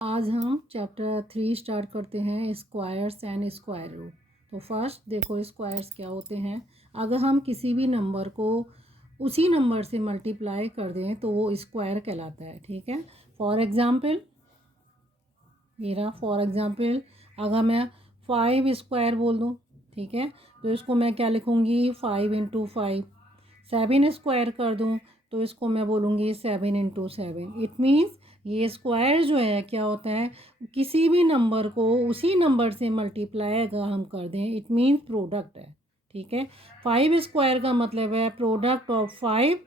आज हम chapter 3 start करते हैं, स्क्वायर्स एंड स्क्वायर रूट। तो फर्स्ट देखो स्क्वायर्स क्या होते हैं। अगर हम किसी भी नंबर को उसी नंबर से मल्टीप्लाई कर दें तो वो स्क्वायर कहलाता है। ठीक है, फॉर एग्ज़ाम्पल अगर मैं 5 स्क्वायर बोल दूँ, ठीक है, तो इसको मैं क्या लिखूँगी 5 इंटू 5। 7 स्क्वायर कर दूँ तो इसको मैं बोलूँगी 7 इंटू 7। इट मीन्स ये स्क्वायर जो है क्या होता है, किसी भी नंबर को उसी नंबर से मल्टीप्लाई अगर हम कर दें इट मीन्स प्रोडक्ट है। ठीक है, 5 स्क्वायर का मतलब है प्रोडक्ट ऑफ 5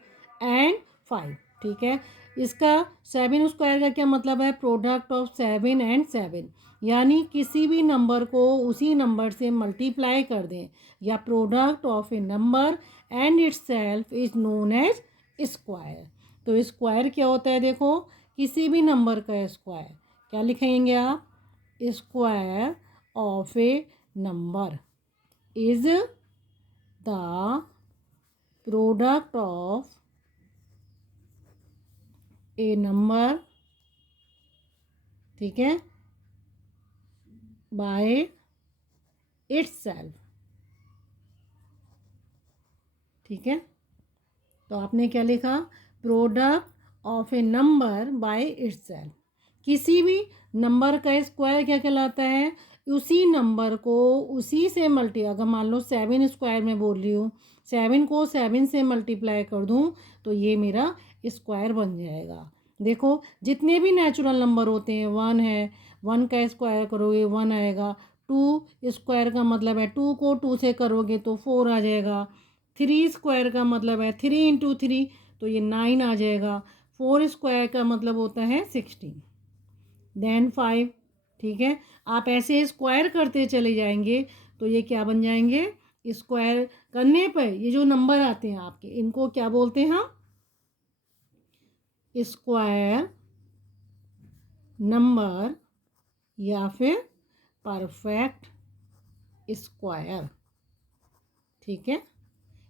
एंड 5। ठीक है, इसका 7 स्क्वायर का क्या मतलब है, प्रोडक्ट ऑफ 7 एंड 7। यानी किसी भी नंबर को उसी नंबर से मल्टीप्लाई कर दें या product of a number and itself is known as square. तो स्क्वायर क्या होता है, देखो किसी भी नंबर का स्क्वायर क्या लिखेंगे आप, square of a number is the product of a number, ठीक है, बाय इट्स सेल्फ। ठीक है, तो आपने क्या लिखा, product of a number by it's self. किसी भी नंबर का स्क्वायर क्या कहलाता है, उसी नंबर को उसी से अगर मान लो 7 स्क्वायर में बोल रही हूँ, 7 को 7 से मल्टीप्लाई कर दूँ तो ये मेरा स्क्वायर बन जाएगा। देखो जितने भी नेचुरल नंबर होते हैं, 1 है, 1 का स्क्वायर करोगे 1 आएगा। 2 स्क्वायर का मतलब है 2 को 2 से करोगे तो 4 आ जाएगा। 3 स्क्वायर का मतलब है 3 इंटू 3 तो ये 9 आ जाएगा। 4 स्क्वायर का मतलब होता है 16, देन 5। ठीक है, आप ऐसे स्क्वायर करते चले जाएंगे तो ये क्या बन जाएंगे, स्क्वायर करने पर ये जो नंबर आते हैं आपके इनको क्या बोलते हैं हम, स्क्वायर नंबर या फिर परफेक्ट स्क्वायर। ठीक है,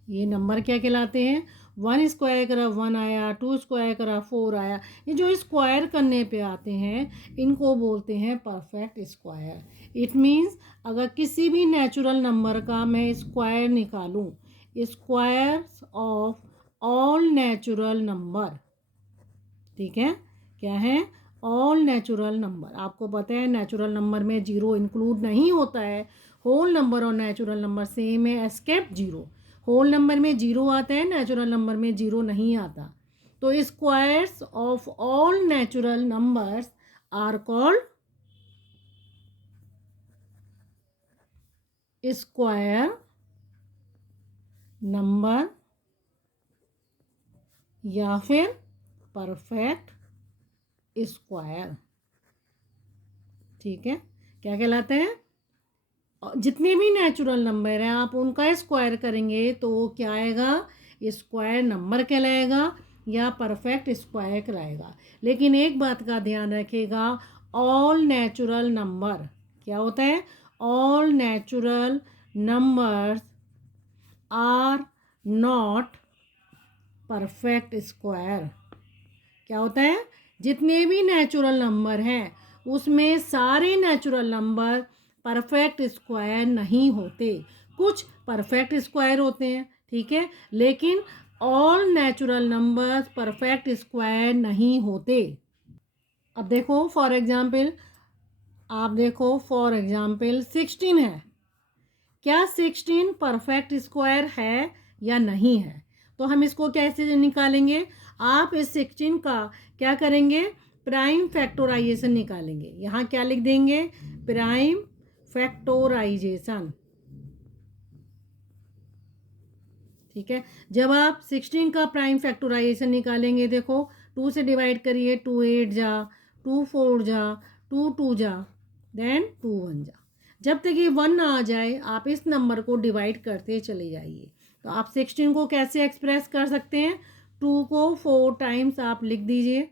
ये नंबर क्या कहलाते हैं, 1 स्क्वायर करा 1 आया, 2 स्क्वायर करा 4 आया। ये जो स्क्वायर करने पे आते हैं इनको बोलते हैं परफेक्ट स्क्वायर। इट मीन्स अगर किसी भी नेचुरल नंबर का मैं स्क्वायर निकालूं, squares of all natural number, ठीक है, क्या है, ऑल नेचुरल नंबर। आपको पता है नेचुरल नंबर में जीरो इंक्लूड नहीं होता है। होल नंबर और नेचुरल नंबर सेम है एस्केप जीरो। होल नंबर में जीरो आता है, नेचुरल नंबर में जीरो नहीं आता। तो squares of all natural numbers are called square number या फिर परफेक्ट स्क्वायर। ठीक है, क्या कहलाते हैं, जितने भी नेचुरल नंबर हैं आप उनका स्क्वायर करेंगे तो वो क्या आएगा, स्क्वायर नंबर कहलाएगा या परफेक्ट स्क्वायर कहलाएगा। लेकिन एक बात का ध्यान रखिएगा, ऑल नेचुरल नंबर क्या होता है, all natural numbers are not perfect square. क्या होता है, जितने भी नेचुरल नंबर हैं उसमें सारे नेचुरल नंबर परफेक्ट स्क्वायर नहीं होते। कुछ परफेक्ट स्क्वायर होते हैं, ठीक है, लेकिन all natural numbers perfect square नहीं होते। अब देखो फॉर एग्जांपल, आप देखो फॉर एग्जांपल 16 है, क्या 16 परफेक्ट स्क्वायर है या नहीं है। तो हम इसको कैसे निकालेंगे, आप इस 16 का क्या करेंगे, प्राइम फैक्टोराइजेशन निकालेंगे। यहाँ क्या लिख देंगे, प्राइम फैक्टोराइजेशन। ठीक है, जब आप 16 का प्राइम फैक्टोराइजेशन निकालेंगे, देखो 2 से डिवाइड करिए, 2 8 जा, 2 4 जा, 2 2 जा, देन 2 1 जा। जब तक ये 1 ना आ जाए आप इस नंबर को डिवाइड करते चले जाइए। तो आप 16 को कैसे एक्सप्रेस कर सकते हैं, 2 को 4 टाइम्स आप लिख दीजिए।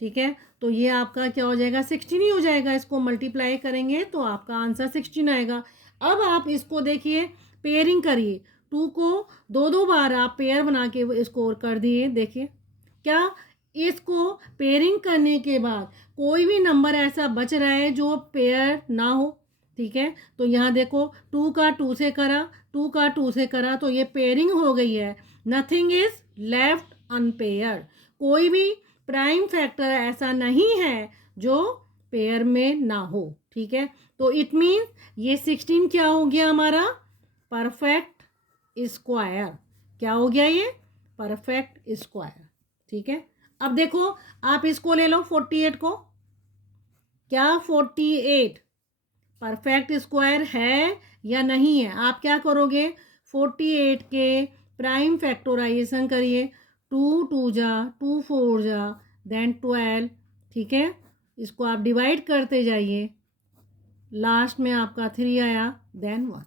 ठीक है, तो ये आपका क्या हो जाएगा, 16 ही हो जाएगा। इसको मल्टीप्लाई करेंगे तो आपका आंसर 16 आएगा। अब आप इसको देखिए, पेयरिंग करिए, 2 को 2 2 बार आप पेयर बना के स्कोर कर दिए। देखिए क्या इसको पेयरिंग करने के बाद कोई भी नंबर ऐसा बच रहा है जो पेयर ना हो, ठीक है, तो यहाँ देखो 2 का 2 से करा, 2 का 2 से करा तो ये पेयरिंग हो गई है। नथिंग इज लेफ्ट अनपेयर्ड, कोई भी प्राइम फैक्टर ऐसा नहीं है जो पेयर में ना हो, ठीक है। तो इट मीन्स ये 16 क्या हो गया हमारा, परफेक्ट स्क्वायर। क्या हो गया ये, परफेक्ट स्क्वायर, ठीक है। अब देखो आप इसको ले लो 48 को, क्या 48 परफेक्ट स्क्वायर है या नहीं है। आप क्या करोगे, 48 के प्राइम फैक्टोराइजेशन करिए, 2 2 जा 2 4 जा देन 12, ठीक है। इसको आप डिवाइड करते जाइए, लास्ट में आपका 3 आया देन 1।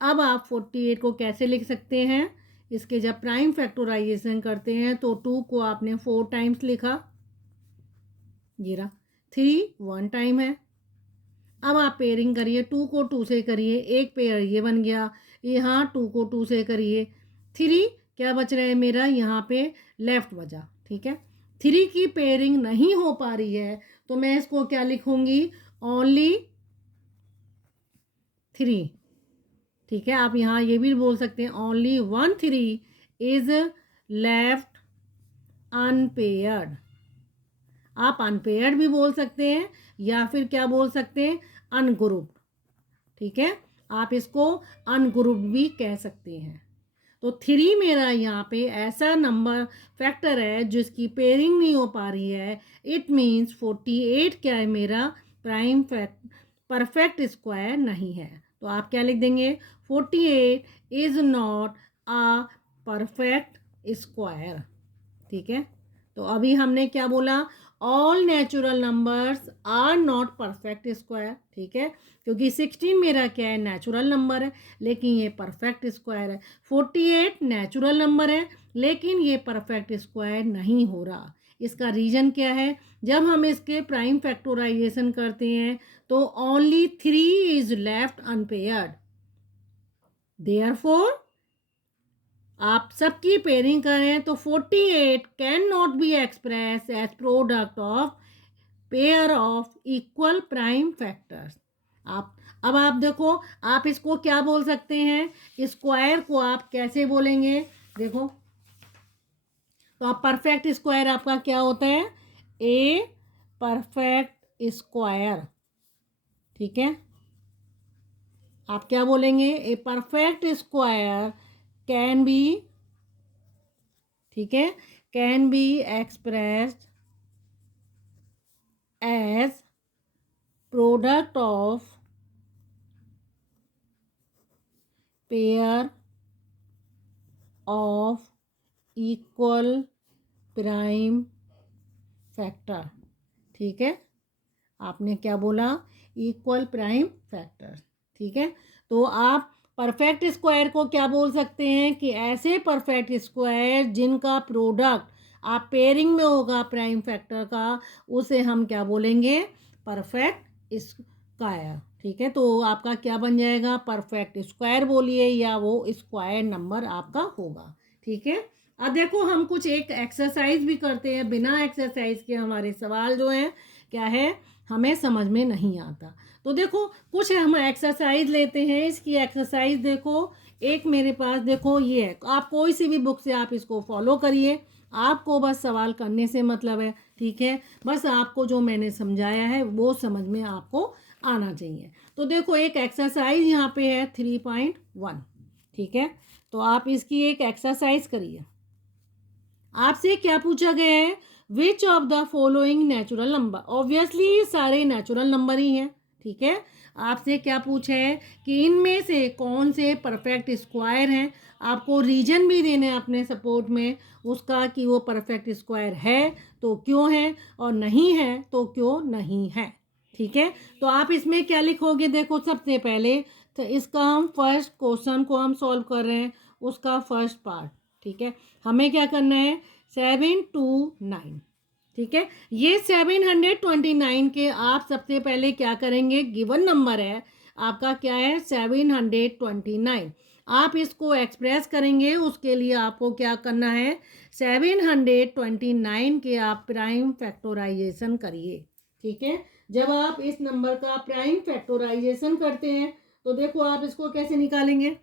अब आप 48 को कैसे लिख सकते हैं, इसके जब प्राइम फैक्टोराइजेशन करते हैं तो 2 को आपने 4 टाइम्स लिखा, ये रहा, 3 1 टाइम है। अब आप पेयरिंग करिए, 2 को 2 से करिए, एक पेयर ये बन गया, यहाँ 2 को 2 से करिए, 3 क्या बच रहा है मेरा, यहाँ पे लेफ्ट बचा, ठीक है। 3 की पेयरिंग नहीं हो पा रही है तो मैं इसको क्या लिखूंगी, ओनली 3, ठीक है। आप यहाँ ये भी बोल सकते हैं ओनली 1 3 इज लेफ्ट अनपेयर्ड, आप अनपेयर्ड भी बोल सकते हैं या फिर क्या बोल सकते हैं, अनग्रुप्ड, ठीक है। आप इसको अनग्रुप्ड भी कह सकते हैं। तो 3 मेरा यहाँ पे ऐसा नंबर फैक्टर है जिसकी पेयरिंग नहीं हो पा रही है। इट मीन्स 48 क्या है मेरा, प्राइम परफेक्ट स्क्वायर नहीं है। तो आप क्या लिख देंगे, 48 is not a perfect square, ठीक है। तो अभी हमने क्या बोला, all natural numbers are not perfect square, ठीक है, क्योंकि 16 मेरा क्या है, नेचुरल नंबर है लेकिन ये परफेक्ट स्क्वायर है। 48 नेचुरल नंबर है लेकिन ये परफेक्ट स्क्वायर नहीं हो रहा। इसका रीज़न क्या है, जब हम इसके प्राइम फैक्टोराइजेशन करते हैं तो only 3 is left unpaired, therefore आप सबकी पेयरिंग करें तो 48 can not be express as product of pair of equal prime factors. आप अब आप देखो, आप इसको क्या बोल सकते हैं, स्क्वायर को आप कैसे बोलेंगे, देखो तो आप परफेक्ट स्क्वायर आपका क्या होता है, ए परफेक्ट स्क्वायर, ठीक है। आप क्या बोलेंगे, a perfect square can be, ठीक है, can be expressed as product of pair of equal prime factor, ठीक है। आपने क्या बोला, इक्वल प्राइम फैक्टर, ठीक है। तो आप परफेक्ट स्क्वायर को क्या बोल सकते हैं कि ऐसे परफेक्ट स्क्वायर जिनका प्रोडक्ट आप पेयरिंग में होगा प्राइम फैक्टर का, उसे हम क्या बोलेंगे, परफेक्ट स्क्वायर, ठीक है। तो आपका क्या बन जाएगा, परफेक्ट स्क्वायर बोलिए या वो स्क्वायर नंबर आपका होगा, ठीक है। अब देखो हम कुछ एक एक्सरसाइज भी करते हैं, बिना एक्सरसाइज के हमारे सवाल जो हैं क्या है, हमें समझ में नहीं आता। तो देखो कुछ हम एक्सरसाइज लेते हैं, इसकी एक्सरसाइज देखो, एक मेरे पास देखो ये है, आप कोई सी भी बुक से आप इसको फॉलो करिए, आपको बस सवाल करने से मतलब है, ठीक है। बस आपको जो मैंने समझाया है वो समझ में आपको आना चाहिए। तो देखो एक एक्सरसाइज यहाँ पे है 3.1, ठीक है। तो आप इसकी एक एक्सरसाइज करिए। आपसे क्या पूछा गया है, which of the following natural number, obviously ये सारे नेचुरल नंबर ही हैं, ठीक है। आपसे क्या पूछा है कि इनमें से कौन से परफेक्ट स्क्वायर हैं, आपको रीजन भी देने हैं अपने सपोर्ट में उसका कि वो परफेक्ट स्क्वायर है तो क्यों है और नहीं है तो क्यों नहीं है, ठीक है। तो आप इसमें क्या लिखोगे, देखो सबसे पहले तो इसका हम फर्स्ट क्वेश्चन को हम सॉल्व कर रहे हैं, उसका फर्स्ट पार्ट, ठीक है। हमें क्या करना है, 729, ठीक है। ये 729 के आप सबसे पहले क्या करेंगे, गिवन नंबर है आपका क्या है 729, आप इसको एक्सप्रेस करेंगे उसके लिए आपको क्या करना है, 729 के आप प्राइम फैक्टराइजेशन करिए। ठीक है, जब आप इस नंबर का प्राइम फैक्टराइजेशन करते हैं तो देखो आप इसको कैसे निकालेंगे।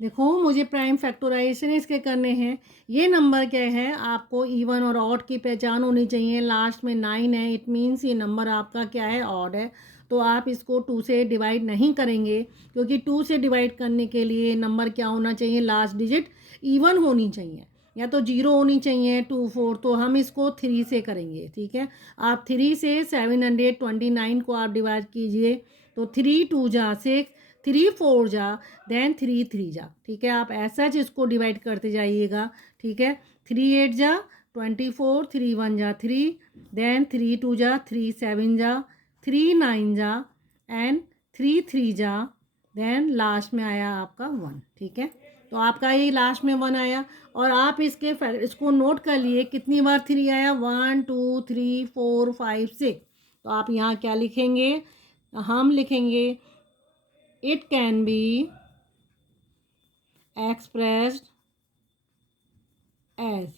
देखो मुझे प्राइम फैक्टराइजेशन इसके करने हैं। ये नंबर क्या है, आपको इवन और ऑड की पहचान होनी चाहिए। लास्ट में 9 है, इट मीन्स ये नंबर आपका क्या है, ऑड है। तो आप इसको 2 से डिवाइड नहीं करेंगे, क्योंकि 2 से डिवाइड करने के लिए नंबर क्या होना चाहिए, लास्ट डिजिट इवन होनी चाहिए, या तो 0 होनी चाहिए 2 4। तो हम इसको 3 से करेंगे। ठीक है, आप 3 से 729 को आप डिवाइड कीजिए तो 3 2 जा 6, 3 4 जा, देन 3 3 जा। ठीक है, आप ऐसा इसको डिवाइड करते जाइएगा। ठीक है, 3 8 जा 24, 3 1 जा 3, देन 3 2 जा 3 7 जा, 3 9 जा एंड 3 3 जा, देन लास्ट में आया आपका 1। ठीक है, तो आपका ये लास्ट में 1 आया। और आप इसको नोट कर लिए कितनी बार 3 आया, 1 2 3 4 5 6। तो आप यहाँ क्या लिखेंगे, हम लिखेंगे it can be expressed as।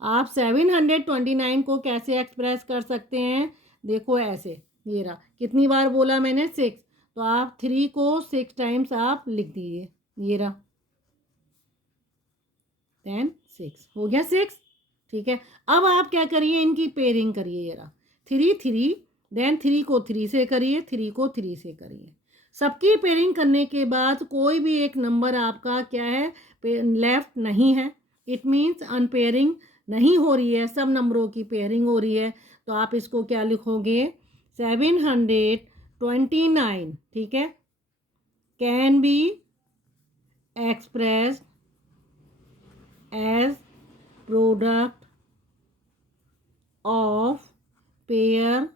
आप 729 को कैसे एक्सप्रेस कर सकते हैं, देखो ऐसे, ये रहा, कितनी बार बोला मैंने, 6। तो आप 3 को 6 टाइम्स आप लिख दीजिए, ये रहा, देन 6 हो गया 6। ठीक है, अब आप क्या करिए, इनकी पेयरिंग करिए। ये रहा 3 3, देन 3 को 3 से करिए, 3 को 3 से करिए। सबकी पेयरिंग करने के बाद कोई भी एक नंबर आपका क्या है, लेफ्ट नहीं है, इट मीन्स अनपेयरिंग नहीं हो रही है, सब नंबरों की पेयरिंग हो रही है। तो आप इसको क्या लिखोगे, 729। ठीक है, can be express as product of pair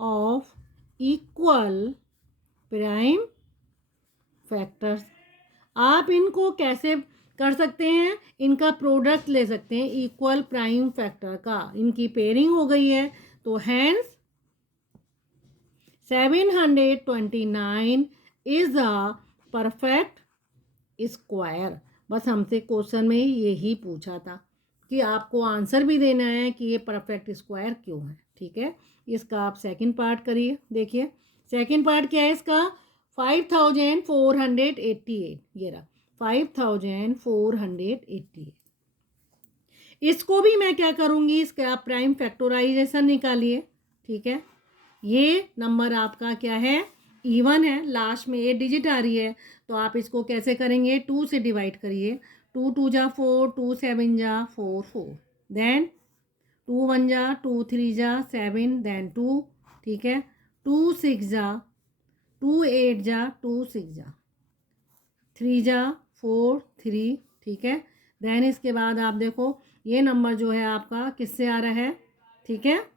of equal prime factors. आप इनको कैसे कर सकते हैं, इनका प्रोडक्ट ले सकते हैं इक्वल प्राइम फैक्टर का, इनकी पेयरिंग हो गई है। तो hence 729 is a perfect square. बस हमसे क्वेश्चन में यही पूछा था कि आपको आंसर भी देना है कि ये परफेक्ट स्क्वायर क्यों है। ठीक है, इसका आप सेकंड पार्ट करिए। देखिए सेकंड पार्ट क्या है इसका, 5488। ये रहा 5488। इसको भी मैं क्या करूँगी, इसका आप प्राइम फैक्टराइजेशन निकालिए। ठीक है, ये नंबर आपका क्या है, इवन है, लास्ट में 8 डिजिट आ रही है। तो आप इसको कैसे करेंगे, 2 से डिवाइड करिए। 2 2 जा 4, 2 7 जा 4 4, देन 2 1 जा 2 3 जा 7, देन 2। ठीक है, 2 6 जा 2 8 जा 2 6 जा, 3 जा 4 3। ठीक है, देन इसके बाद आप देखो ये नंबर जो है आपका किससे आ रहा है। ठीक है,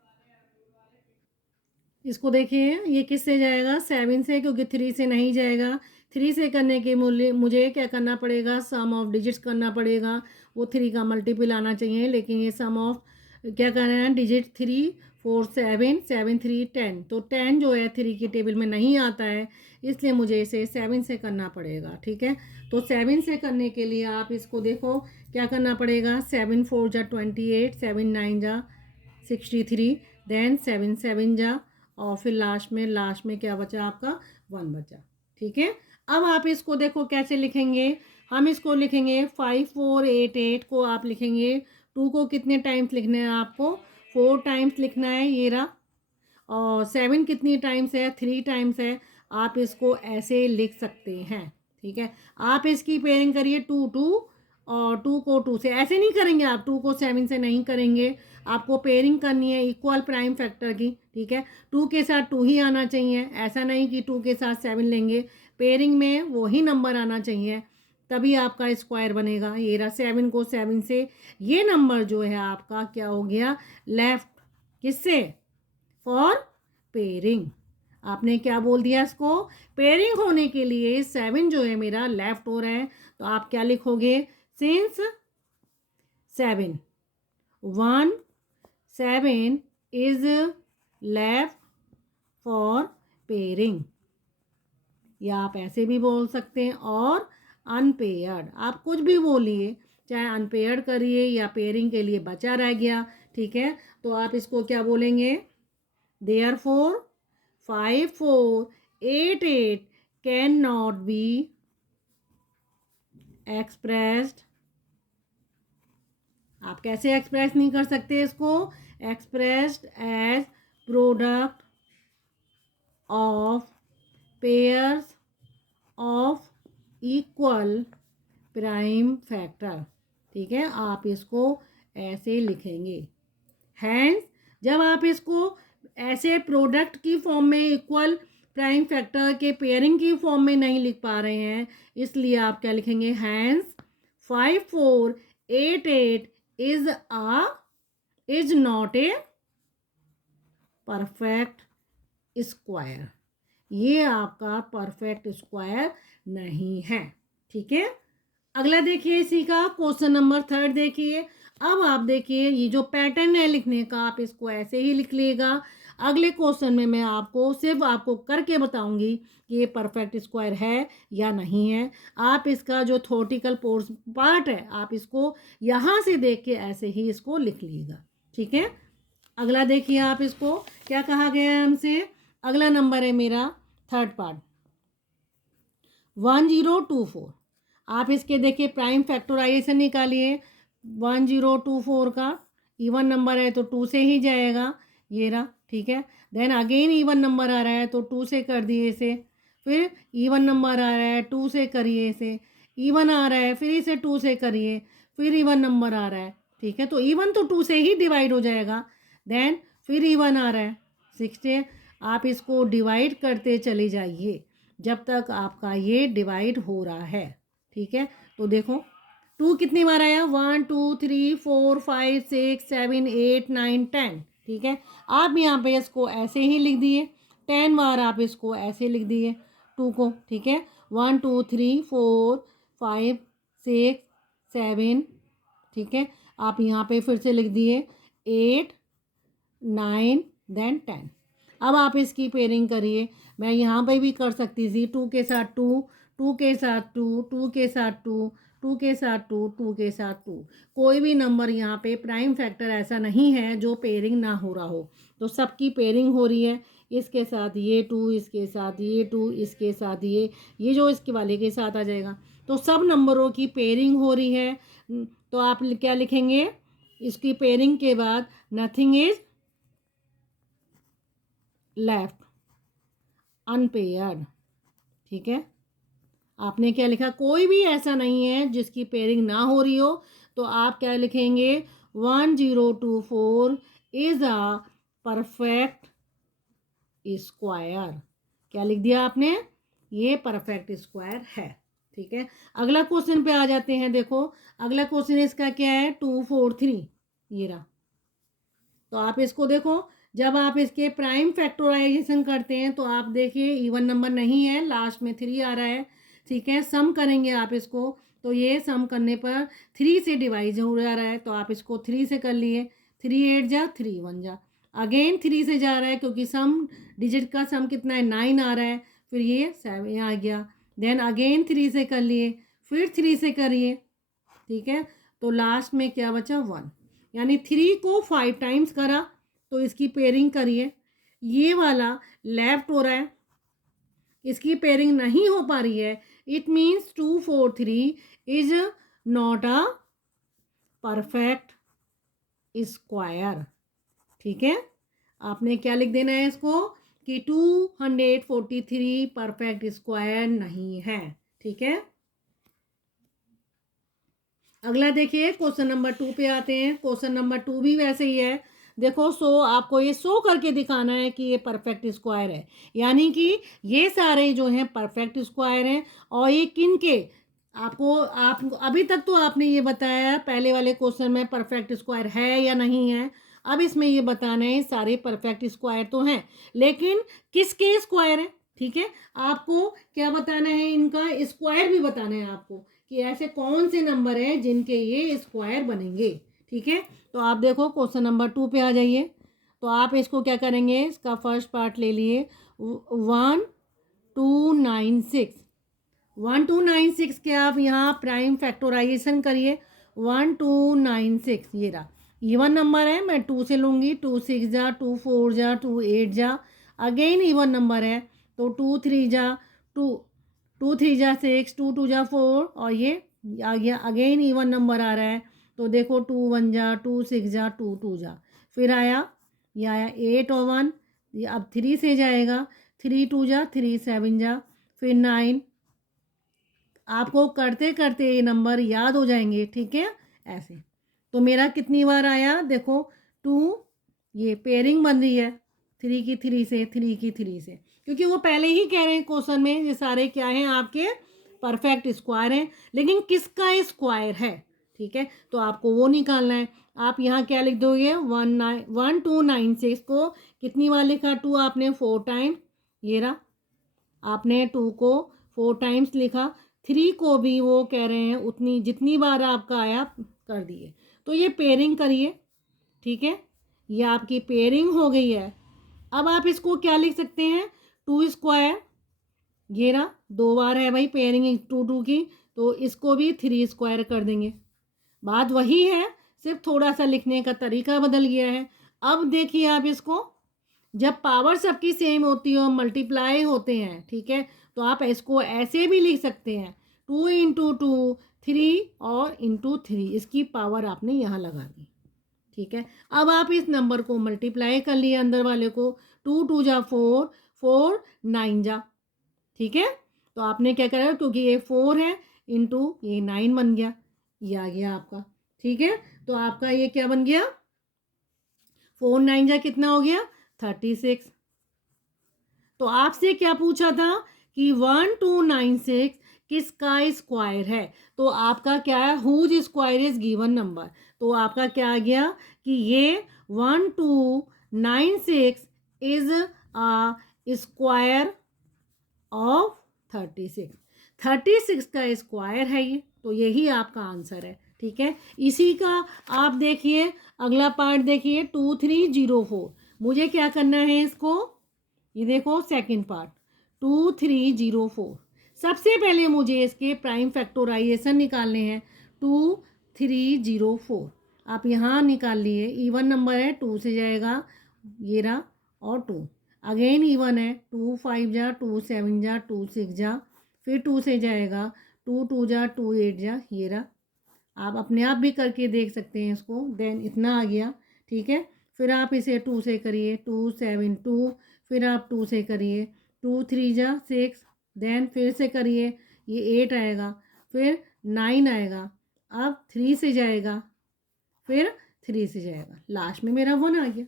इसको देखिए ये किससे जाएगा, 7 से, क्योंकि 3 से नहीं जाएगा। 3 से करने के मूल्य मुझे क्या करना पड़ेगा, सम ऑफ डिजिट्स करना पड़ेगा, वो 3 का मल्टीपल आना चाहिए। लेकिन ये सम ऑफ क्या करना है, डिजिट 3 4 7 7 3 10। तो 10 जो है 3 की टेबल में नहीं आता है, इसलिए मुझे इसे 7 से करना पड़ेगा। ठीक है, तो 7 से करने के लिए आप इसको देखो क्या करना पड़ेगा, 7 4 जा 28, 7 9 जा 63, देन 7 7 जा, और फिर लास्ट में क्या बचा आपका, 1 बचा। ठीक है, अब आप इसको देखो कैसे लिखेंगे, हम इसको लिखेंगे 5488 को आप लिखेंगे, 2 को कितने टाइम्स लिखना है आपको, 4 टाइम्स लिखना है, ये रहा। और 7 कितनी टाइम्स है, 3 टाइम्स है। आप इसको ऐसे लिख सकते हैं। ठीक है, आप इसकी पेयरिंग करिए 2 2, और 2 को 2 से ऐसे नहीं करेंगे, आप 2 को 7 से नहीं करेंगे, आपको पेयरिंग करनी है इक्वल प्राइम फैक्टर की। ठीक है, 2 के साथ 2 ही आना चाहिए, ऐसा नहीं कि 2 के साथ 7 लेंगे, पेयरिंग में वही नंबर आना चाहिए, तभी आपका स्क्वायर बनेगा। ये रहा 7 को 7 से, ये नंबर जो है आपका क्या हो गया, लेफ्ट, किससे, फॉर पेयरिंग। आपने क्या बोल दिया इसको, पेयरिंग होने के लिए 7 जो है मेरा लेफ्ट हो रहा है। तो आप क्या लिखोगे, since 7 1 7 is left for pairing. या आप ऐसे भी बोल सकते हैं, और अनपेयर्ड, आप कुछ भी बोलिए, चाहे अनपेयर्ड करिए या पेयरिंग के लिए बचा रह गया, ठीक है। तो आप इसको क्या बोलेंगे, therefore 5 4 8 8 can not be expressed. आप कैसे एक्सप्रेस नहीं कर सकते इसको, expressed as product of pairs of equal prime factor, ठीक है। आप इसको ऐसे लिखेंगे। हैंस जब आप इसको ऐसे प्रोडक्ट की फॉर्म में, इक्वल प्राइम फैक्टर के पेयरिंग की फॉर्म में नहीं लिख पा रहे हैं, इसलिए आप क्या लिखेंगे, hence 5 4 8 8 is not a perfect square. ये आपका परफेक्ट स्क्वायर नहीं है, ठीक है। अगला देखिए इसी का क्वेश्चन नंबर 3 देखिए। अब आप देखिए ये जो पैटर्न है लिखने का, आप इसको ऐसे ही लिख लेगा। अगले क्वेश्चन में मैं आपको सिर्फ आपको करके बताऊंगी कि ये परफेक्ट स्क्वायर है या नहीं है। आप इसका जो थ्योरेटिकल पार्ट है, आप इसको यहाँ से देख के ऐसे ही इसको लिख लीजिएगा, ठीक है। अगला देखिए आप इसको क्या कहा गया है हमसे। अगला नंबर है मेरा 3rd पार्ट 1024। आप इसके देखिए प्राइम फैक्टराइजेशन निकालिए 1024 का। इवन नंबर है तो 2 से ही जाएगा, ये रहा, ठीक है। देन अगेन इवन नंबर आ रहा है तो 2 से कर दिए इसे, फिर इवन नंबर आ रहा है 2 से करिए इसे, इवन आ रहा है फिर इसे 2 से करिए, फिर इवन नंबर आ रहा है, ठीक है। तो इवन तो 2 से ही डिवाइड हो जाएगा। देन फिर इवन आ रहा है 6 से, आप इसको डिवाइड करते चले जाइए जब तक आपका ये डिवाइड हो रहा है, ठीक है। तो देखो 2 कितनी बार आया, 1 2 3 4 5 6 7 8 9 10, ठीक है। आप यहाँ पे इसको ऐसे ही लिख दिए, 10 बार आप इसको ऐसे लिख दिए 2 को, ठीक है। 1 2 3 4 5 6 7, ठीक है। आप यहाँ पे फिर से लिख दिए 8 9 देन 10। अब आप इसकी पेयरिंग करिए। मैं यहाँ पे भी कर सकती थी 2 के साथ 2, 2 के साथ 2, 2 के साथ 2, 2 के साथ 2, 2 के साथ 2। कोई भी नंबर यहाँ पे प्राइम फैक्टर ऐसा नहीं है जो पेयरिंग ना हो रहा हो, तो सबकी पेयरिंग हो रही है। इसके साथ ये 2, इसके साथ ये 2, इसके साथ ये जो इसके वाले के साथ आ जाएगा, तो सब नंबरों की पेयरिंग हो रही है। तो आप क्या लिखेंगे इसकी पेयरिंग के बाद, नथिंग इज लेफ्ट अनपेयर्ड, ठीक है। आपने क्या लिखा, कोई भी ऐसा नहीं है जिसकी पेयरिंग ना हो रही हो, तो आप क्या लिखेंगे 1024 इज अ परफेक्ट स्क्वायर। क्या लिख दिया आपने, ये परफेक्ट स्क्वायर है, ठीक है। अगला क्वेश्चन पे आ जाते हैं। देखो अगला क्वेश्चन इसका क्या है, 243, ये रहा। तो आप इसको देखो, जब आप इसके प्राइम फैक्टराइजेशन करते हैं तो आप देखिए इवन नंबर नहीं है, लास्ट में 3 आ रहा है, ठीक है। सम करेंगे आप इसको, तो ये सम करने पर 3 से डिवाइड हो जा रहा है, तो आप इसको 3 से कर लिए, 3 8 जा 3 1 जा, अगेन 3 से जा रहा है क्योंकि सम डिजिट का सम कितना है 9 आ रहा है, फिर ये 7 आ गया। देन अगेन 3 से कर लिए, फिर 3 से करिए, ठीक है। तो लास्ट में क्या बचा 1, यानी 3 को 5 टाइम्स करा, तो इसकी पेयरिंग करिए। ये वाला लेफ्ट हो रहा है, इसकी पेयरिंग नहीं हो पा रही है, it means 243 is not a perfect square, ठीक है। आपने क्या लिख देना है इसको कि 243 परफेक्ट स्क्वायर नहीं है, ठीक है। अगला देखिए क्वेश्चन नंबर 2 पे आते हैं। क्वेश्चन नंबर 2 भी वैसे ही है। देखो आपको ये शो करके दिखाना है कि ये परफेक्ट स्क्वायर है, यानी कि ये सारे जो हैं परफेक्ट स्क्वायर हैं। और ये किन के, आप अभी तक तो आपने ये बताया पहले वाले क्वेश्चन में परफेक्ट स्क्वायर है या नहीं है। अब इसमें ये बताना है सारे परफेक्ट स्क्वायर तो हैं, लेकिन किसके स्क्वायर है, ठीक है। आपको क्या बताना है, इनका स्क्वायर भी बताना है आपको कि ऐसे कौन से नंबर हैं जिनके ये स्क्वायर बनेंगे, ठीक है। तो आप देखो क्वेश्चन नंबर 2 पे आ जाइए। तो आप इसको क्या करेंगे, इसका फर्स्ट पार्ट ले लिए 1 1296। 1296 के आप यहाँ प्राइम फैक्टराइजेशन करिए। 1296 ये रहा, इवन नंबर है, मैं 2 से लूँगी। 2 6 जा, 2 4 जा, 2 8 जा, अगेन इवन नंबर है तो 2 3 जा, 2 2 3 जा 6, 2 2 जा 4, और ये आ गया अगेन इवन नंबर आ रहा है तो देखो 2 1 जा, 2 6 जा, 2 2 जा, फिर आया ये आया 8 और 1, ये अब 3 से जाएगा, 3 2 जा, 3 7 जा, फिर 9। आपको करते करते ये नंबर याद हो जाएंगे, ठीक है ऐसे। तो मेरा कितनी बार आया देखो 2, ये पेयरिंग बन रही है 3 की 3 से, 3 की 3 से, क्योंकि वो पहले ही कह रहे हैं क्वेश्चन में ये सारे क्या हैं आपके परफेक्ट स्क्वायर हैं, लेकिन किसका स्क्वायर है, ठीक है। तो आपको वो निकालना है। आप यहाँ क्या लिख दोगे, 1296 को कितनी बार लिखा, 2 आपने 4 टाइम, ये रहा आपने 2 को 4 टाइम्स लिखा, 3 को भी वो कह रहे हैं उतनी जितनी बार आपका आया कर दिए। तो ये पेयरिंग करिए, ठीक है, ये आपकी पेयरिंग हो गई है। अब आप इसको क्या लिख सकते हैं, 2 स्क्वायर, ये रहा 2 बार है भाई पेयरिंग 2 2 की, तो इसको भी 3 स्क्वायर कर देंगे। बात वही है, सिर्फ थोड़ा सा लिखने का तरीका बदल गया है। अब देखिए आप इसको, जब पावर सबकी सेम होती हो, मल्टीप्लाई होते हैं, ठीक है, तो आप इसको ऐसे भी लिख सकते हैं 2 इंटू 2 3 और इंटू 3, इसकी पावर आपने यहाँ लगा दी, ठीक है। अब आप इस नंबर को मल्टीप्लाई कर लिए अंदर वाले को, 2 2 जा 4, 4 9 जा, ठीक है। तो आपने क्या करा, क्योंकि ये 4 है इंटू ये 9 बन गया, ये आ गया आपका, ठीक है। तो आपका ये क्या बन गया, 4 9 जा कितना हो गया 36। तो आपसे क्या पूछा था कि 1296 किसका स्क्वायर है, तो आपका क्या है, whose square is given number. तो आपका क्या आ गया कि ये 1296 इज अ स्क्वायर ऑफ 36। 36 का स्क्वायर है ये, तो यही आपका आंसर है, ठीक है। इसी का आप देखिए अगला पार्ट देखिए 2304। मुझे क्या करना है इसको, ये देखो सेकंड पार्ट 2304। सबसे पहले मुझे इसके प्राइम फैक्टराइजेशन निकालने हैं। 2304 आप यहाँ निकाल लिए, इवन नंबर है 2 से जाएगा, ये रहा, और 2 अगेन इवन है, 2 5 जा, 2 7 जा, 2 6 जा, फिर 2 से जाएगा, 2 2 जा, 2 8 जा, ये रहा। आप अपने आप भी करके देख सकते हैं इसको, देन इतना आ गया, ठीक है। फिर आप इसे 2 से करिए, 2 7 2, फिर आप 2 से करिए, 2 3 जा 6, देन फिर से करिए, ये 8 आएगा, फिर 9 आएगा, अब 3 से जाएगा, फिर 3 से जाएगा, लास्ट में मेरा 1 आ गया।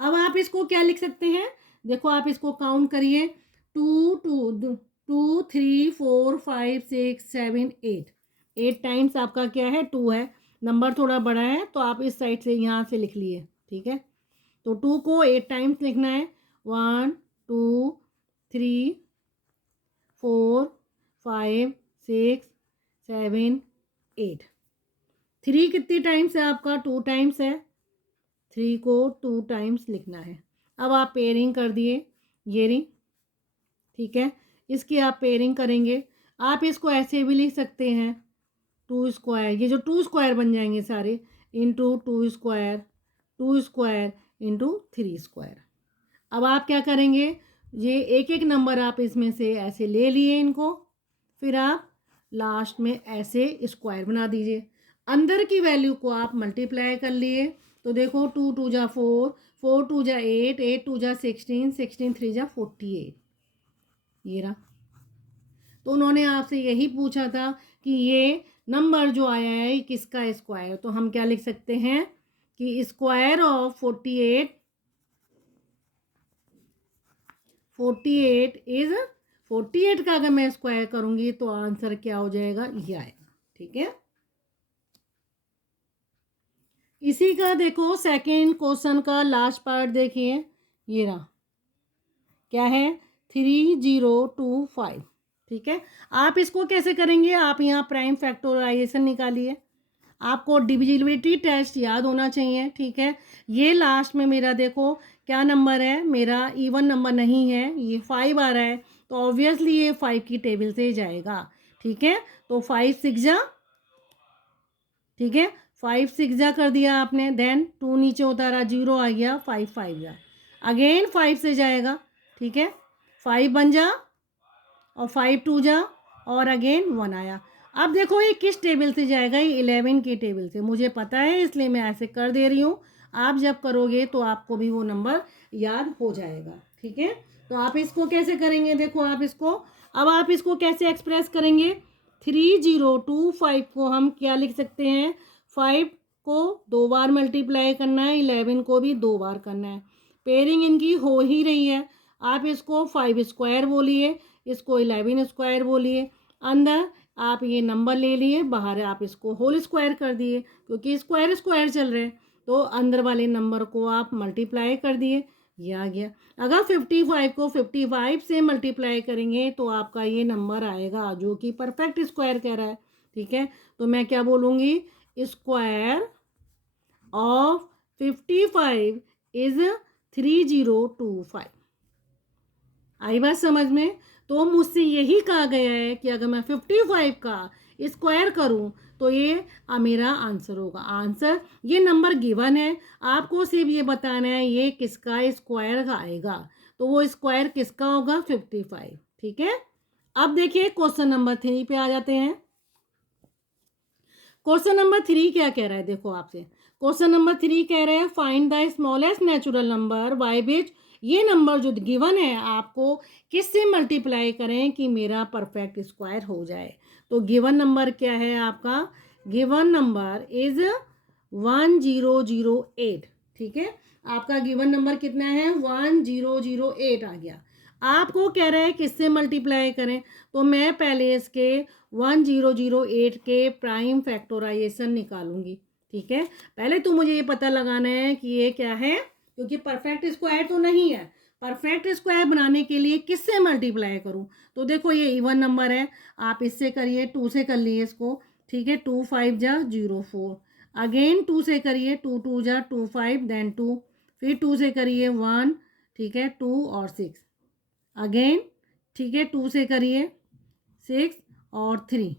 अब आप इसको क्या लिख सकते हैं, देखो आप इसको काउंट करिए, 2 2 2 3 4 5 6 7 8, 8 टाइम्स आपका क्या है 2 है, नंबर थोड़ा बड़ा है तो आप इस साइड से यहाँ से लिख लिए, ठीक है। तो 2 को 8 टाइम्स लिखना है, 1 2 3 4 5 6 7 8। 3 कितनी टाइम्स है आपका, 2 टाइम्स है, 3 को 2 टाइम्स लिखना है। अब आप पेयरिंग कर दिए, ये रही, ठीक है, इसकी आप पेयरिंग करेंगे। आप इसको ऐसे भी लिख सकते हैं 2 स्क्वायर, ये जो 2 स्क्वायर बन जाएंगे सारे, into 2 square, 2 square into 3 square. अब आप क्या करेंगे, ये एक एक नंबर आप इसमें से ऐसे ले लिए इनको, फिर आप लास्ट में ऐसे स्क्वायर बना दीजिए। अंदर की वैल्यू को आप मल्टीप्लाई कर लिए, तो देखो 2 2 जा 4, 4 2 जा 8, 8 2 जा 16, 16 3 जा 48, ये रहा। तो उन्होंने आपसे यही पूछा था कि ये नंबर जो आया है किसका स्क्वायर, तो हम क्या लिख सकते हैं कि स्क्वायर ऑफ 48 इज 48 का अगर मैं स्क्वायर करूंगी तो आंसर क्या हो जाएगा, ये आएगा, ठीक है। इसी का देखो सेकंड क्वेश्चन का लास्ट पार्ट देखिए, ये रहा, क्या है 3025, ठीक है। आप इसको कैसे करेंगे, आप यहाँ प्राइम फैक्टराइजेशन निकालिए, आपको डिविजिबिलिटी टेस्ट याद होना चाहिए, ठीक है। ये लास्ट में मेरा देखो क्या नंबर है, मेरा इवन नंबर नहीं है, ये 5 आ रहा है, तो ऑब्वियसली ये 5 की टेबल से जाएगा। ठीक है, तो 5 6 जा, ठीक है, 5 6 जा कर दिया आपने, देन 2 नीचे उतारा, 0 आ गया, 5 5 जा, अगेन 5 से जाएगा। ठीक है, 5 बन जा और 5 2 जा और अगेन 1 आया। अब देखो ये किस टेबल से जाएगा, ये 11 की टेबल से, मुझे पता है इसलिए मैं ऐसे कर दे रही हूँ। आप जब करोगे तो आपको भी वो नंबर याद हो जाएगा। ठीक है, तो आप इसको कैसे करेंगे, देखो आप इसको, अब आप इसको कैसे एक्सप्रेस करेंगे, 3025 को हम क्या लिख सकते हैं, 5 को 2 बार मल्टीप्लाई करना है, 11 को भी 2 बार करना है, पेयरिंग इनकी हो ही रही है। आप इसको 5 स्क्वायर बोलिए, इसको 11 स्क्वायर बोलिए, अंदर आप ये नंबर ले लिए, बाहर आप इसको होल स्क्वायर कर दिए, क्योंकि स्क्वायर स्क्वायर चल रहे हैं, तो अंदर वाले नंबर को आप मल्टीप्लाई कर दिए, ये आ गया। अगर 55 को 55 से मल्टीप्लाई करेंगे तो आपका ये नंबर आएगा जो कि परफेक्ट स्क्वायर कह रहा है। ठीक है, तो मैं क्या बोलूँगी, स्क्वायर ऑफ 55 इज 3025। आई बात समझ में। तो मुझसे यही कहा गया है कि अगर मैं 55 का स्क्वायर करूं तो ये मेरा आंसर होगा। आंसर ये नंबर गिवन है, आपको सिर्फ ये बताना है ये किसका स्क्वायर आएगा, तो वो स्क्वायर किसका होगा, 55। ठीक है, अब देखिए क्वेश्चन नंबर 3 पे आ जाते हैं। क्वेश्चन नंबर 3 क्या कह रहा है, देखो आपसे क्वेश्चन नंबर 3 कह रहे हैं find the smallest natural number by which, ये नंबर जो गिवन है आपको किससे मल्टीप्लाई करें कि मेरा परफेक्ट स्क्वायर हो जाए। तो गिवन नंबर क्या है आपका, गिवन नंबर इज 1008। ठीक है, आपका गिवन नंबर कितना है, 1008 आ गया। आपको कह रहा है किससे मल्टीप्लाई करें, तो मैं पहले इसके 1008 के प्राइम फैक्टोराइजेशन निकालूंगी। ठीक है, पहले तो मुझे ये पता लगाना है कि ये क्या है, क्योंकि परफेक्ट स्क्वायर तो नहीं है। परफेक्ट स्क्वायर बनाने के लिए किससे मल्टीप्लाई करूं, तो देखो ये इवन नंबर है, आप इससे करिए, 2 से कर लिए इसको। ठीक है, 2 5 जा 0 4, अगेन 2 से करिए, 2 2 जा 2 5 देन 2, फिर 2 से करिए 1, ठीक है 2 और 6 अगेन, ठीक है 2 से करिए 6 और 3,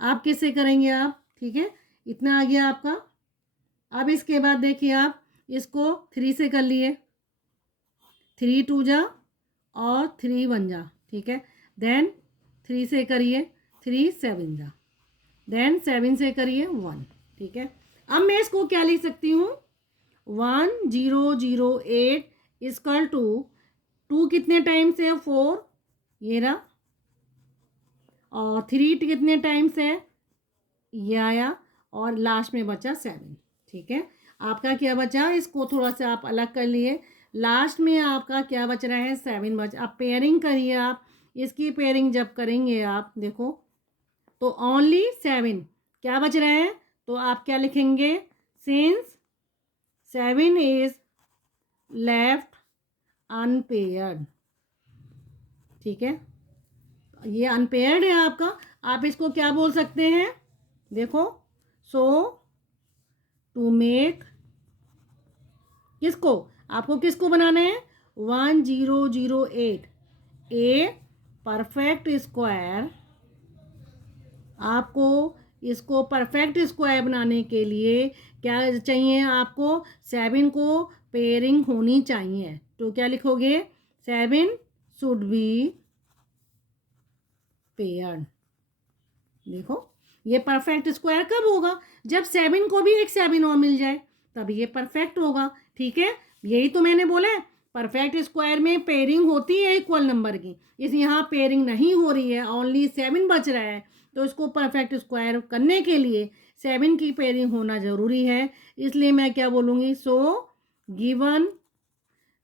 आप किससे करेंगे आप, ठीक है इतना आ गया आपका। अब इसके बाद देखिए आप इसको 3 से कर लिए, 3 2 जा और 3 1 जा, ठीक है, देन 3 से करिए 3 7 जा, देन 7 से करिए 1। ठीक है, अब मैं इसको क्या लिख सकती हूँ, 1008 इक्वल टू 2 कितने टाइम्स है 4, ये रहा, और 3 कितने टाइम्स है, ये आया, और लास्ट में बचा 7। ठीक है, आपका क्या बचा, इसको थोड़ा सा आप अलग कर लिए, लास्ट में आपका क्या बच रहा है, 7 बच। अब पेयरिंग करिए आप, इसकी पेयरिंग जब करेंगे आप देखो तो ओनली 7 क्या बच रहा है, तो आप क्या लिखेंगे, सिंस 7 इज लेफ्ट अनपेयर्ड। ठीक है, ये अनपेयर्ड है आपका, आप इसको क्या बोल सकते हैं, देखो सो टू मेक, किसको, आपको किसको बनाना है, 1008 ए परफेक्ट स्क्वायर। आपको इसको परफेक्ट स्क्वायर बनाने के लिए क्या चाहिए, आपको 7 को पेयरिंग होनी चाहिए, तो क्या लिखोगे, 7 शुड बी पेयर्ड। देखो ये परफेक्ट स्क्वायर कब होगा, जब 7 को भी एक 7 और मिल जाए, तब ये परफेक्ट होगा। ठीक है, यही तो मैंने बोला है, परफेक्ट स्क्वायर में पेयरिंग होती है इक्वल नंबर की, इस यहाँ पेयरिंग नहीं हो रही है, ओनली 7 बच रहा है, तो इसको परफेक्ट स्क्वायर करने के लिए 7 की पेयरिंग होना ज़रूरी है। इसलिए मैं क्या बोलूँगी, so given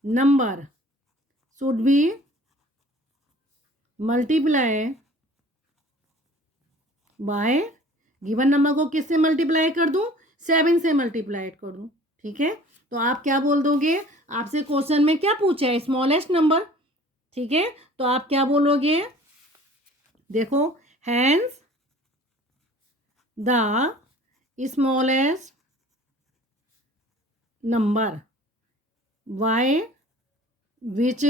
number should be multiply by, given number को किससे मल्टीप्लाई कर दूं, 7 से मल्टीप्लाई कर दूं। ठीक है, तो आप क्या बोल दोगे, आपसे क्वेश्चन में क्या पूछा है, स्मॉलेस्ट नंबर। ठीक है, तो आप क्या बोलोगे, देखो hence the smallest number by which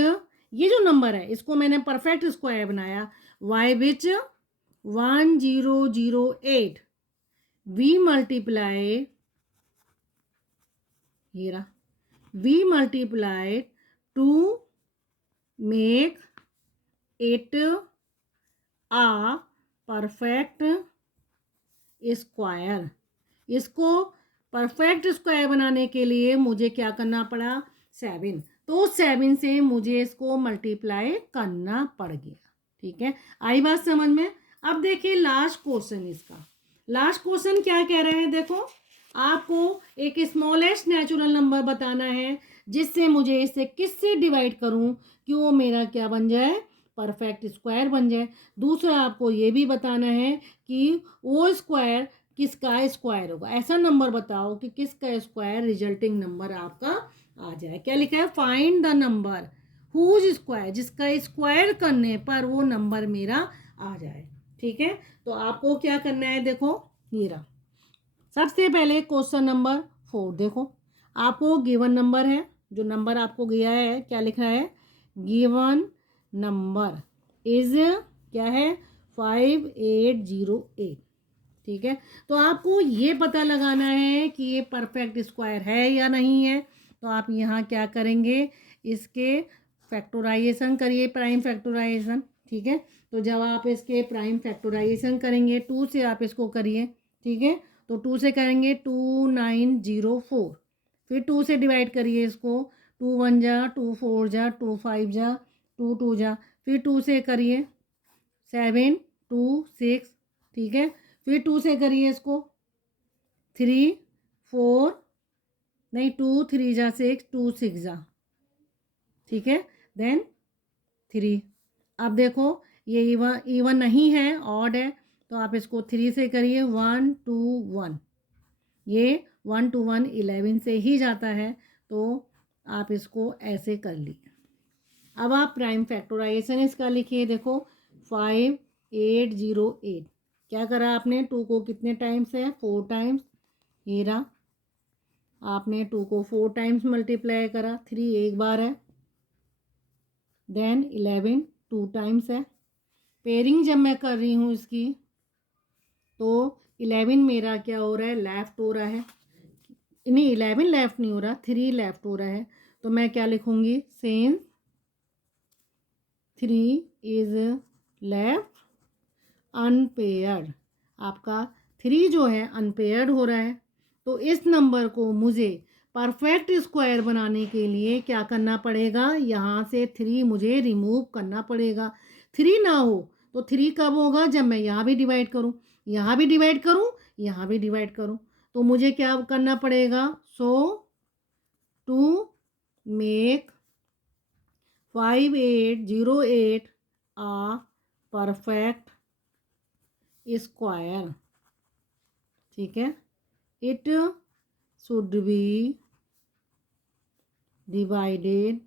ये जो नंबर है इसको मैंने परफेक्ट स्क्वायर बनाया, वाई विच 1008 वी मल्टीप्लाई, ये रहा, we multiply to make it a perfect square. इसको परफेक्ट स्क्वायर बनाने के लिए मुझे क्या करना पड़ा, 7, तो 7 से मुझे इसको मल्टीप्लाई करना पड़ गया। ठीक है, आई बात समझ में। अब देखिए लास्ट क्वेश्चन इसका, लास्ट क्वेश्चन क्या कह रहे हैं, देखो आपको एक स्मॉलेस्ट नेचुरल नंबर बताना है जिससे मुझे इसे किससे डिवाइड करूं कि वो मेरा क्या बन जाए, परफेक्ट स्क्वायर बन जाए। दूसरा आपको ये भी बताना है कि वो स्क्वायर किसका स्क्वायर होगा, ऐसा नंबर बताओ कि किसका स्क्वायर रिजल्टिंग नंबर आपका आ जाए। क्या लिखा है, find the number whose square, जिसका स्क्वायर करने पर वो नंबर मेरा आ जाए। ठीक है, तो आपको क्या करना है, देखो ये रहा, सबसे पहले क्वेश्चन नंबर 4 देखो, आपको गिवन नंबर है, जो नंबर आपको गया है क्या लिखा है, गिवन नंबर इज क्या है 5808। ठीक है, तो आपको ये पता लगाना है कि ये परफेक्ट स्क्वायर है या नहीं है। तो आप यहाँ क्या करेंगे, इसके फैक्टराइजेशन करिए, प्राइम फैक्टराइजेशन। ठीक है, तो जब आप इसके प्राइम फैक्टराइजेशन करेंगे 2 से आप इसको करिए। ठीक है, तो 2 से करेंगे 2904, फिर 2 से डिवाइड करिए इसको, 2 1 जा, 2 4 जा, 2 5 जा, 2 2 जा, फिर 2 से करिए 7 2 6। ठीक है, फिर 2 से करिए इसको 3 4, नहीं 2 3 जा 6, 2 6 जा। ठीक है, देन 3। अब देखो ये इवन नहीं है, ऑड है, तो आप इसको 3 से करिए 1 2 1, ये 1 to 1 11 से ही जाता है, तो आप इसको ऐसे कर लिए। अब आप प्राइम फैक्टराइजेशन इसका लिखिए, देखो 5808, क्या करा आपने, 2 को कितने टाइम्स है, 4 टाइम्स, ये रहा, आपने 2 को 4 टाइम्स मल्टीप्लाई करा, 3 एक बार है, देन 11 2 टाइम्स है। पेयरिंग जब मैं कर रही हूँ इसकी, तो 11 मेरा क्या हो रहा है, लेफ्ट हो रहा है, नहीं 11 लेफ्ट नहीं हो रहा, 3 लेफ्ट हो रहा है, तो मैं क्या लिखूँगी, सेंस 3 इज लेफ्ट अनपेयर्ड। आपका 3 जो है अनपेयर्ड हो रहा है, तो इस नंबर को मुझे परफेक्ट स्क्वायर बनाने के लिए क्या करना पड़ेगा, यहाँ से 3 मुझे रिमूव करना पड़ेगा। 3 ना हो तो 3 कब होगा, जब मैं यहाँ भी डिवाइड करूँ, यहाँ भी डिवाइड करूँ, यहाँ भी डिवाइड करूँ, तो मुझे क्या करना पड़ेगा, so to make 5808 a perfect square. ठीक है, it should be divided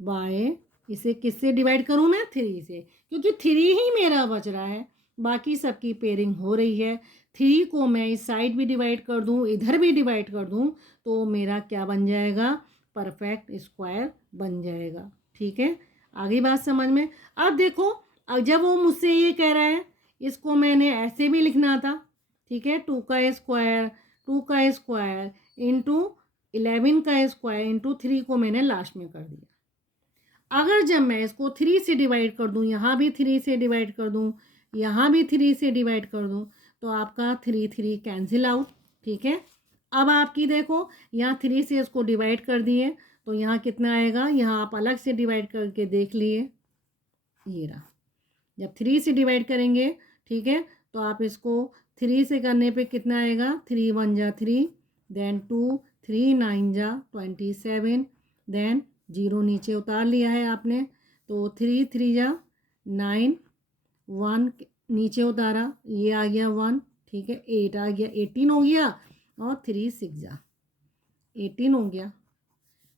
by, इसे किससे डिवाइड करूं मैं, 3 से, क्योंकि 3 ही मेरा बच रहा है, बाकी सबकी पेयरिंग हो रही है। 3 को मैं इस साइड भी डिवाइड कर दूं, इधर भी डिवाइड कर दूं, तो मेरा क्या बन जाएगा, परफेक्ट स्क्वायर बन जाएगा। ठीक है, आगे बात समझ में। अब देखो, अब जब वो मुझसे ये कह रहा है, इसको मैंने ऐसे भी लिखना था। ठीक है, 2 का स्क्वायर, 2 का स्क्वायर इंटू 11 का स्क्वायर इंटू 3 को मैंने लास्ट में कर दिया। अगर जब मैं इसको 3 से डिवाइड कर दूं, यहाँ भी 3 से डिवाइड कर दूं, यहाँ भी 3 से डिवाइड कर दूं, तो आपका 3 3 कैंसिल आउट। ठीक है, अब आपकी देखो यहाँ 3 से इसको डिवाइड कर दिए, तो यहाँ कितना आएगा, यहाँ आप अलग से डिवाइड करके देख लिए, ये रहा, जब 3 से डिवाइड करेंगे, ठीक है, तो आप इसको 3 से करने पे कितना आएगा, 3 1 जा 3, देन 2 3 9 जा 27, देन 0 नीचे उतार लिया है आपने, तो 3 3 जा 9, 1 नीचे उतारा, ये आ गया 1। ठीक है, 8 आ गया, 18 हो गया, और 3 6 जा 18 हो गया।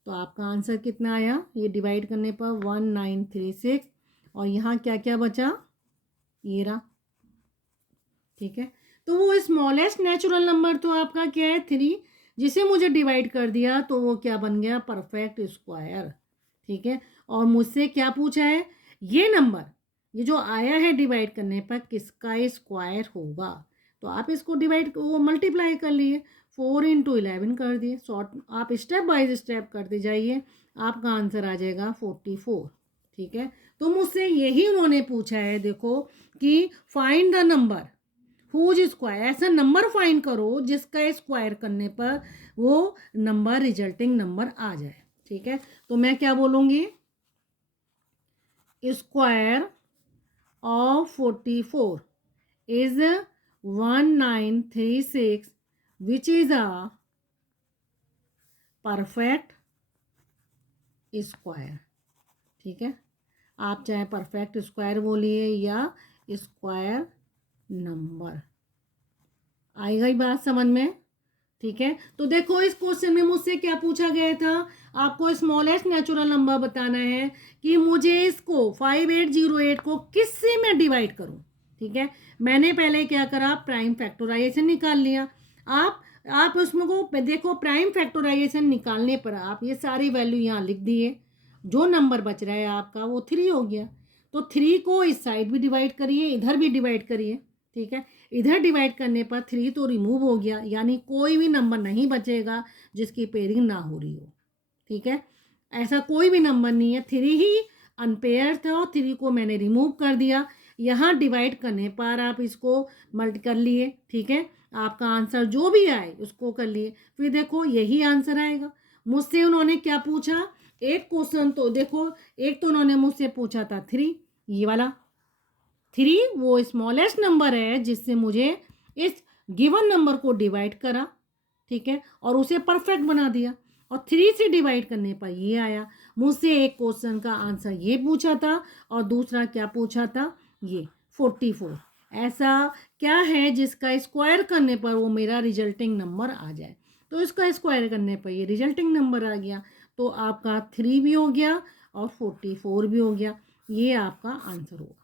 तो आपका आंसर कितना आया, ये डिवाइड करने पर 1936, और यहाँ क्या क्या बचा, ये रहा। ठीक है, तो वो स्मॉलेस्ट नेचुरल नंबर तो आपका क्या है, 3, जिसे मुझे डिवाइड कर दिया, तो वो क्या बन गया, परफेक्ट स्क्वायर। ठीक है। और मुझसे क्या पूछा है, ये नंबर, ये जो आया है डिवाइड करने पर किसका स्क्वायर होगा। तो आप इसको डिवाइड वो मल्टीप्लाई कर लिए, 4 × 11 कर दिए। शॉर्ट आप स्टेप बाय स्टेप करते जाइए, आपका आंसर आ जाएगा 44। ठीक है। तो मुझसे यही उन्होंने पूछा है, देखो कि find the number whose square, ऐसा नंबर फाइंड करो जिसका स्क्वायर करने पर वो नंबर रिजल्टिंग नंबर आ जाए। ठीक है। तो मैं क्या बोलूँगी, square of 44 is 1936 which is a perfect square. ठीक है। आप चाहे परफेक्ट स्क्वायर बोलिए या स्क्वायर नंबर, आई गई बात समझ में। ठीक है। तो देखो इस क्वेश्चन में मुझसे क्या पूछा गया था, आपको स्मॉलेस्ट नेचुरल नंबर बताना है कि मुझे इसको 5808 को किससे मैं डिवाइड करूं। ठीक है। मैंने पहले क्या करा, प्राइम फैक्टराइजेशन निकाल लिया। आप उसमें को देखो, प्राइम फैक्टराइजेशन निकालने पर आप ये सारी वैल्यू यहाँ लिख दिए, जो नंबर बच रहा है आपका वो 3 हो गया। तो 3 को इस साइड भी डिवाइड करिए, इधर भी डिवाइड करिए। ठीक है। इधर डिवाइड करने पर 3 तो रिमूव हो गया, यानी कोई भी नंबर नहीं बचेगा जिसकी पेयरिंग ना हो रही हो। ठीक है। ऐसा कोई भी नंबर नहीं है, 3 ही अनपेयर था और 3 को मैंने रिमूव कर दिया। यहाँ डिवाइड करने पर आप इसको मल्टी कर लिए। ठीक है। आपका आंसर जो भी आए उसको कर लिए, फिर देखो यही आंसर आएगा। मुझसे उन्होंने क्या पूछा, एक क्वेश्चन तो देखो, एक तो उन्होंने मुझसे पूछा था 3, ये वाला 3 वो स्मॉलेस्ट नंबर है जिससे मुझे इस गिवन नंबर को डिवाइड करा। ठीक है। और उसे परफेक्ट बना दिया, और 3 से डिवाइड करने पर ये आया। मुझसे एक क्वेश्चन का आंसर ये पूछा था और दूसरा क्या पूछा था, ये 44। ऐसा क्या है जिसका स्क्वायर करने पर वो मेरा रिजल्टिंग नंबर आ जाए। तो इसका स्क्वायर करने पर ये रिजल्टिंग नंबर आ गया। तो आपका 3 भी हो गया और 44 भी हो गया। ये आपका आंसर होगा।